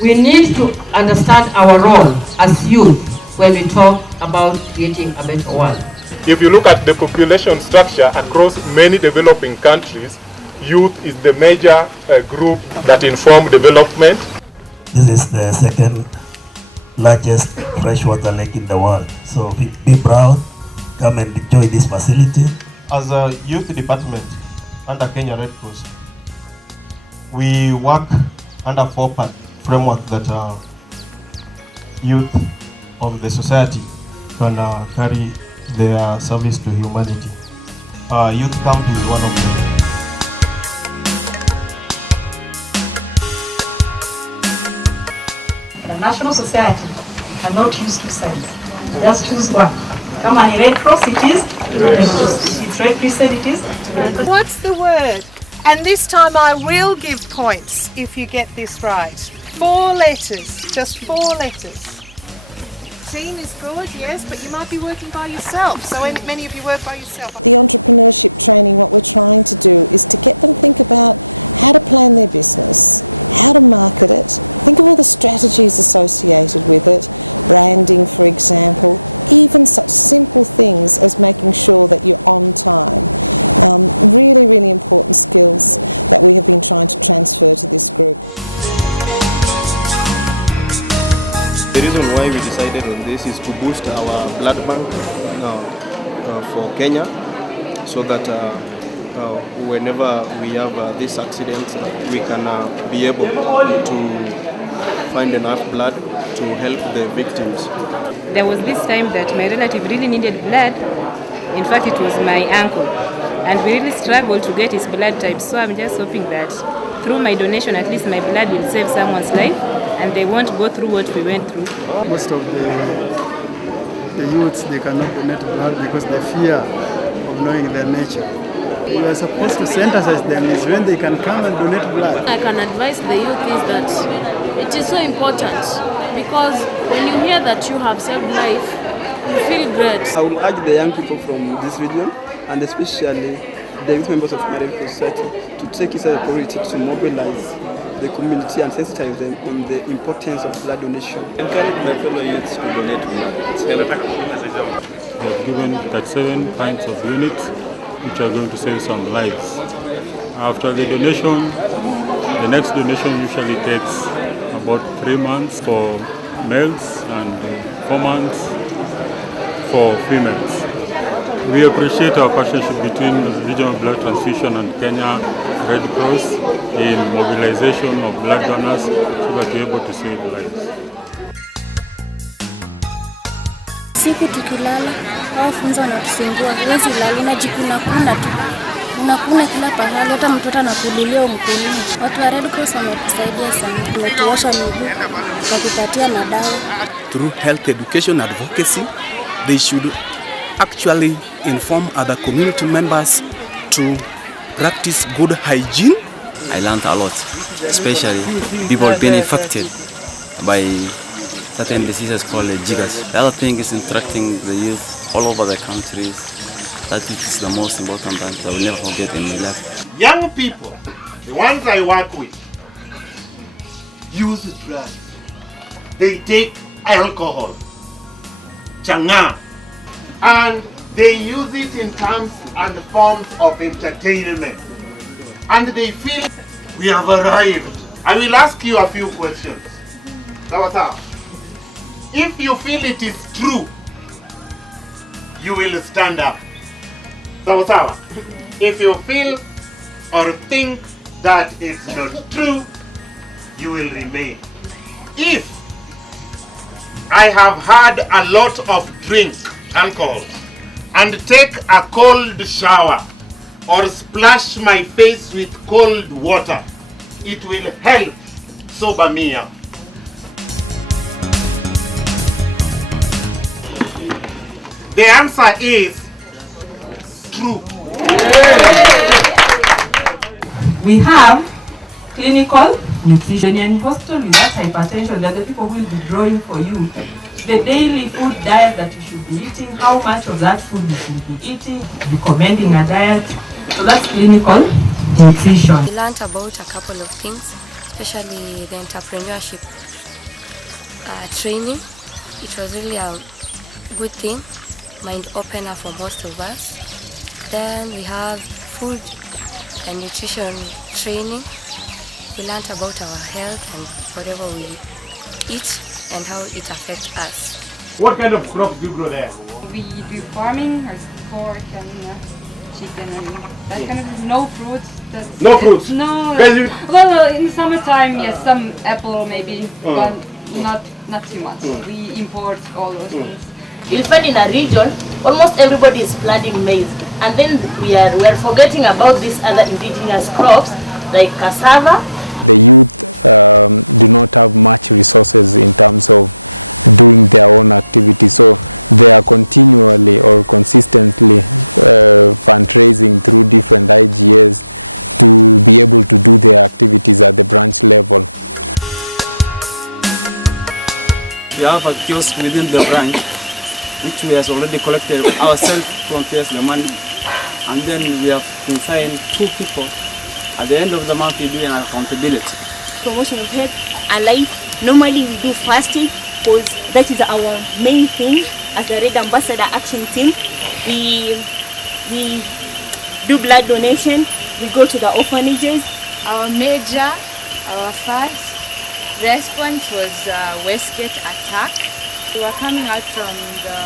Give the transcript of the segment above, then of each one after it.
We need to understand our role as youth when we talk about creating a better world. If you look at the population structure across many developing countries, youth is the major group that inform development. This is the second largest freshwater lake in the world. So be proud, come and enjoy this facility. As a youth department under Kenya Red Cross, we work under 4-part framework that youth of the society can carry their service to humanity. Youth camp is one of them. The national society cannot use two sides. Just choose one. Come on, Red Cross it is. If it's Red Crescent it is. What's the word? And this time I will give points if you get this right. 4 letters, just 4 letters. Team is good, yes, but you might be working by yourself. So many of you work by yourself. The reason why we decided on this is to boost our blood bank for Kenya, so that whenever we have these accidents, we can be able to find enough blood to help the victims. There was this time that my relative really needed blood. In fact, it was my uncle, and we really struggled to get his blood type. So I'm just hoping that through my donation, at least my blood will save someone's life, and they won't go through what we went through. Most of the youths, they cannot donate blood because they fear of knowing their nature. We are supposed to sensitize them is when they can come and donate blood. I can advise the youth is that it is so important, because when you hear that you have saved life, you feel great. I will urge the young people from this region, and especially the youth members of Red Cross Society, to take it as a priority to mobilize the community and sensitize them on the importance of blood donation. Encourage my fellow youths to donate blood. It's helpful. We have given 37 pints of units, which are going to save some lives. After the donation, the next donation usually takes about 3 months for males and 4 months for females. We appreciate our partnership between the Regional Blood Transfusion and Kenya Red Cross in mobilization of blood donors so that we're able to save lives. Siku tukilala, hao funza wanatusumbua. Huwezi lala, unajikuna tu. Unakuna kila pahali, hata mtoto anakulilia umkulini. Watu wa Red Cross wametusaidia sana. Tumetuosha miguu, wakatupatia madawa. Through health education advocacy, they should actually inform other community members to practice good hygiene. I learned a lot, especially people being affected by certain diseases called jiggers. The other thing is interacting the youth all over the countries. That is the most important thing that I will never forget in my life. Young people, the ones I work with, use drugs. They take alcohol, changa, and they use it in terms and forms of entertainment. And they feel we have arrived. I will ask you a few questions. If you feel it is true, you will stand up. If you feel or think that it's not true, you will remain. If I have had a lot of drink, alcohol, and take a cold shower or splash my face with cold water, it will help sober me up. The answer is true. We have clinical nutrition in hospital without hypertension. That the people will be drawing for you the daily food diet that you should be eating, how much of that food you should be eating, recommending a diet. So that's clinical nutrition. We learned about a couple of things. especially the entrepreneurship training. It was really a good thing, mind opener for most of us. Then we have food and nutrition training. We learned about our health and whatever we eat and how it affects us. What kind of crops do you grow there? We do farming, or pork and chicken and that kind of. No fruits. No fruits? No. Well, in summertime, yes, some apple maybe, but not too much. We import all those things. You'll find in a region, almost everybody is planting maize, and then we are forgetting about these other indigenous crops like cassava. We have a kiosk within the branch, which we have already collected ourselves from the money, and then we have consigned 2 people. At the end of the month, we do an accountability. Promotion of health and life. Normally we do fasting because that is our main thing as the Red Ambassador Action Team. We do blood donation. We go to the orphanages. Our first response was Westgate attack. We were coming out from the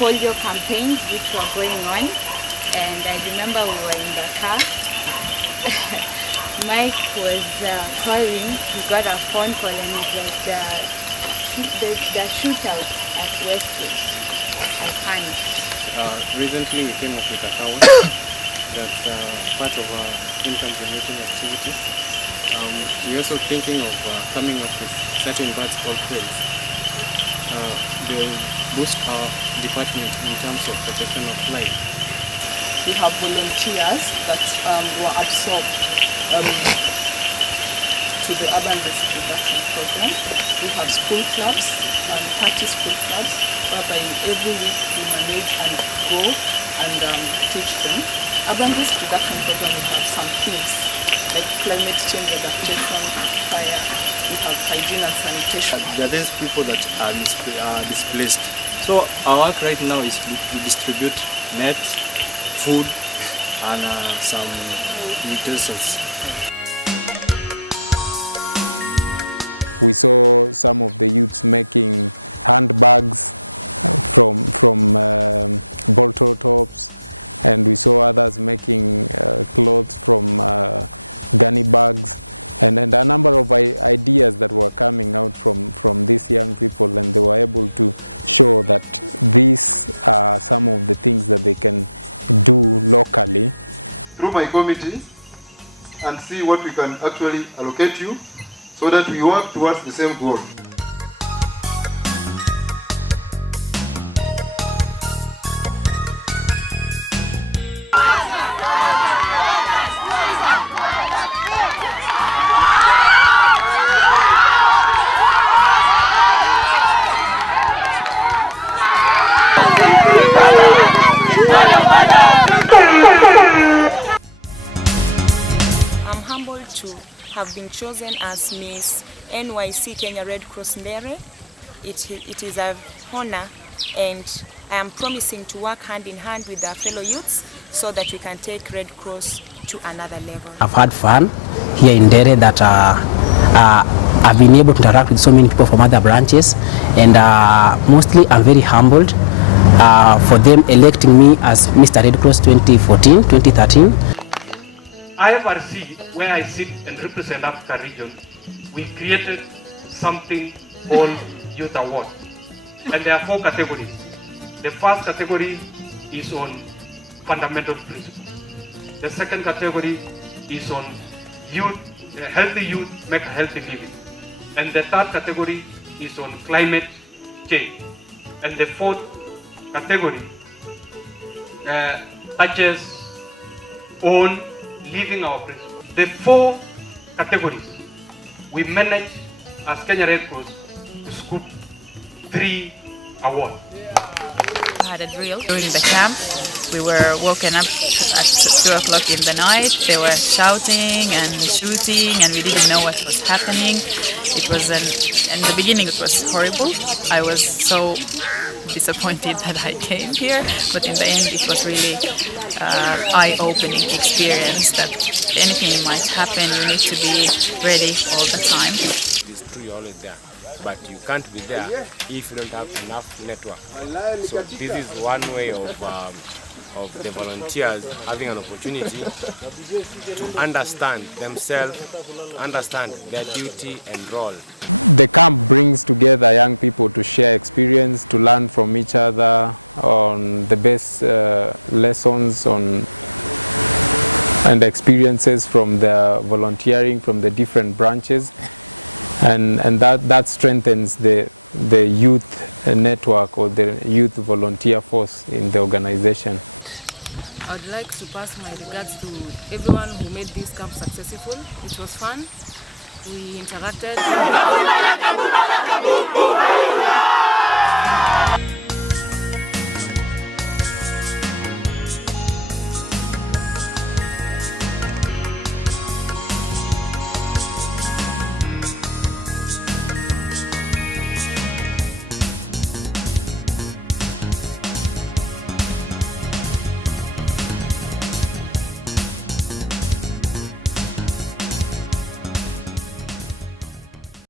polio campaigns which were going on, and I remember we were in the car. Mike was calling. He got a phone call and it was the shootout at Westgate. I panicked. Recently we came up with a tower that's part of our income generating activities. We're also thinking of coming up with certain birds called quails. They'll boost our department in terms of protection of life. We have volunteers that were absorbed to the urban risk reduction program. We have school clubs, party school clubs, whereby every week we manage and go and teach them. Urban risk reduction program, we have some themes like climate change adaptation, fire, we have hygiene and sanitation. There are these people that are displaced. So our work right now is to distribute nets, food, and some utensils. Through my committee and see what we can actually allocate you so that we work towards the same goal. To have been chosen as Miss NYC Kenya Red Cross Ndere. It is an honor, and I am promising to work hand in hand with our fellow youths so that we can take Red Cross to another level. I've had fun here in Ndere that I've been able to interact with so many people from other branches, and mostly I'm very humbled for them electing me as Mr. Red Cross 2014-2013. IFRC, where I sit and represent Africa region, we created something called Youth Award. And there are 4 categories. The first category is on fundamental principles. The second category is on youth, healthy youth make a healthy living. And the third category is on climate change. And the fourth category touches on living our principles. The 4 categories, we managed as Kenya Red Cross to scoop 3 awards. We had a drill during the camp. We were woken up at 2 o'clock in the night. They were shouting and shooting, and we didn't know what was happening. It was in the beginning it was horrible. I was so disappointed that I came here, but in the end it was really eye-opening experience that anything might happen. You need to be ready all the time. It's true, you're always there, but you can't be there if you don't have enough network. So this is one way of the volunteers having an opportunity to understand themselves, understand their duty and role. I would like to pass my regards to everyone who made this camp successful. It was fun. We interacted.